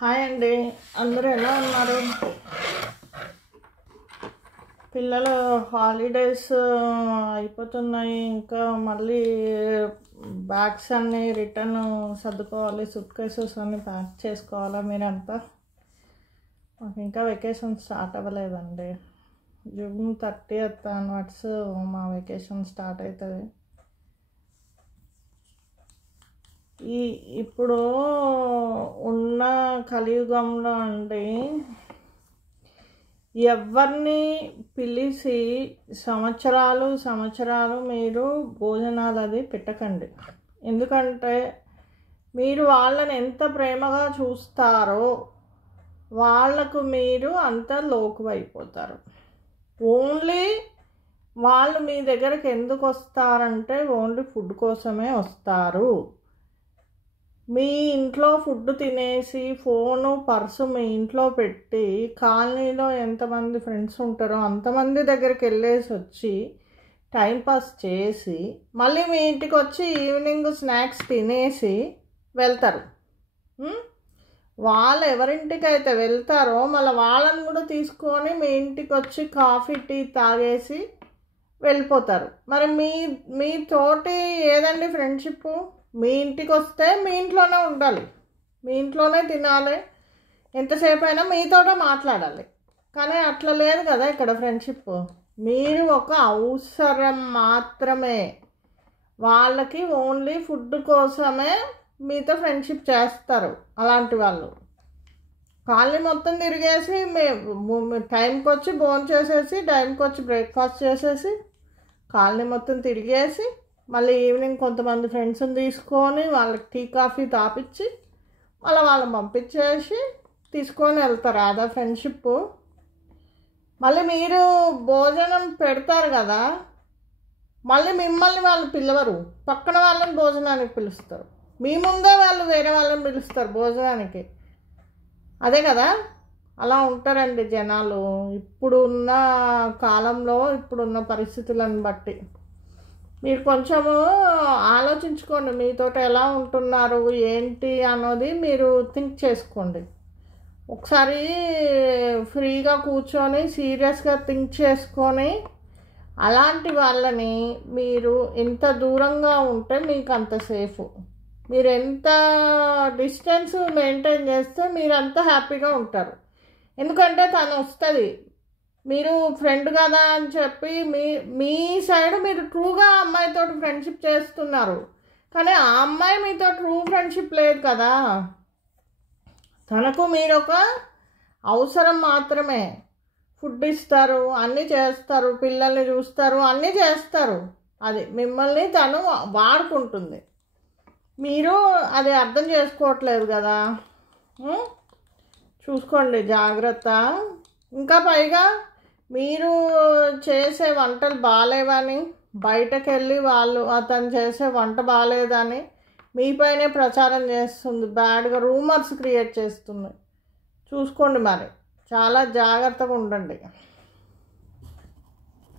Hi అండి, అందరూ ఎలా ఉన్నారు? పిల్లలు హాలిడేస్ అయిపోతున్నాయి. ఇంకా మళ్ళీ బ్యాగ్స్ అన్నీ రిటర్న్ సర్దుకోవాలి, సూట్ కేసెస్ అన్నీ ప్యాక్ చేసుకోవాలా. మీరంతా మాకు ఇంకా వెకేషన్ స్టార్ట్ అవ్వలేదండి. జూన్ 30th ఆన్వర్డ్స్ మా వెకేషన్ స్టార్ట్ అవుతుంది. ఇప్పుడు ఉన్న కలియుగంలో అండి ఎవరిని పిలిచి సంవత్సరాలు మీరు భోజనాలు అది పెట్టకండి. ఎందుకంటే మీరు వాళ్ళని ఎంత ప్రేమగా చూస్తారో వాళ్ళకు మీరు అంత లోకువైపోతారు. ఓన్లీ వాళ్ళు మీ దగ్గరికి ఎందుకు వస్తారంటే ఓన్లీ ఫుడ్ కోసమే వస్తారు. మీ ఇంట్లో ఫుడ్ తినేసి ఫోను పర్సు మీ ఇంట్లో పెట్టి కాలనీలో ఎంతమంది ఫ్రెండ్స్ ఉంటారో అంతమంది దగ్గరికి వెళ్ళేసి వచ్చి టైంపాస్ చేసి మళ్ళీ మీ ఇంటికి వచ్చి ఈవినింగ్ స్నాక్స్ తినేసి వెళ్తారు. వాళ్ళు ఎవరింటికి అయితే వెళ్తారో మళ్ళీ వాళ్ళని కూడా తీసుకొని మీ ఇంటికి వచ్చి కాఫీ టీ తాగేసి వెళ్ళిపోతారు. మరి మీ తోటి ఏదండి ఫ్రెండ్షిప్? మీ ఇంటికి వస్తే మీ ఇంట్లోనే ఉండాలి, మీ ఇంట్లోనే తినాలి, ఎంతసేపు అయినా మీతోటే మాట్లాడాలి. కానీ అట్లా లేదు కదా ఇక్కడ ఫ్రెండ్షిప్. మీరు ఒక అవసరం మాత్రమే, వాళ్ళకి ఓన్లీ ఫుడ్ కోసమే మీతో ఫ్రెండ్షిప్ చేస్తారు. అలాంటి వాళ్ళు కాలనీ మొత్తం తిరిగేసి టైంకి వచ్చి భోజనం చేసేసి టైంకి వచ్చి బ్రేక్ఫాస్ట్ చేసేసి కాలనీ మొత్తం తిరిగేసి మళ్ళీ ఈవినింగ్ కొంతమంది ఫ్రెండ్స్ని తీసుకొని వాళ్ళకి టీ కాఫీ తాపించి మళ్ళీ వాళ్ళని పంపించేసి తీసుకొని వెళ్తారు. అదా ఫ్రెండ్షిప్. మళ్ళీ మీరు భోజనం పెడతారు కదా, మళ్ళీ మిమ్మల్ని వాళ్ళు పిలవరు, పక్కన వాళ్ళని భోజనానికి పిలుస్తారు. మీ ముందే వాళ్ళు వేరే వాళ్ళని పిలుస్తారు భోజనానికి. అదే కదా, అలా ఉంటారండి జనాలు ఇప్పుడున్న కాలంలో, ఇప్పుడున్న పరిస్థితులను బట్టి. మీరు కొంచెము ఆలోచించుకోండి, మీతోటి ఎలా ఉంటున్నారు ఏంటి అన్నది మీరు థింక్ చేసుకోండి. ఒకసారి ఫ్రీగా కూర్చొని సీరియస్గా థింక్ చేసుకొని అలాంటి వాళ్ళని మీరు ఎంత దూరంగా ఉంటే మీకు అంత సేఫ్. మీరు ఎంత డిస్టెన్స్ మెయింటైన్ చేస్తే మీరు అంత హ్యాపీగా ఉంటారు. ఎందుకంటే తను వస్తుంది, మీరు ఫ్రెండ్ కదా అని చెప్పి మీ సైడ్ మీరు ట్రూగా అమ్మాయితో ఫ్రెండ్షిప్ చేస్తున్నారు. కానీ ఆ అమ్మాయి మీతో ట్రూ ఫ్రెండ్షిప్ లేదు కదా. తనకు మీరు ఒక అవసరం మాత్రమే. ఫుడ్ ఇస్తారు, అన్నీ చేస్తారు, పిల్లల్ని చూస్తారు, అన్నీ చేస్తారు. అది మిమ్మల్ని తను వాడుకుంటుంది. మీరు అది అర్థం చేసుకోవట్లేదు కదా. చూసుకోండి జాగ్రత్త. ఇంకా పైగా మీరు చేసే వంటలు బాగాలేవని బయటకు వెళ్ళి వాళ్ళు అతను చేసే వంట బాగాలేదని మీపైనే ప్రచారం చేస్తుంది, బ్యాడ్గా రూమర్స్ క్రియేట్ చేస్తుంది. చూసుకోండి, మరి చాలా జాగ్రత్తగా ఉండండి.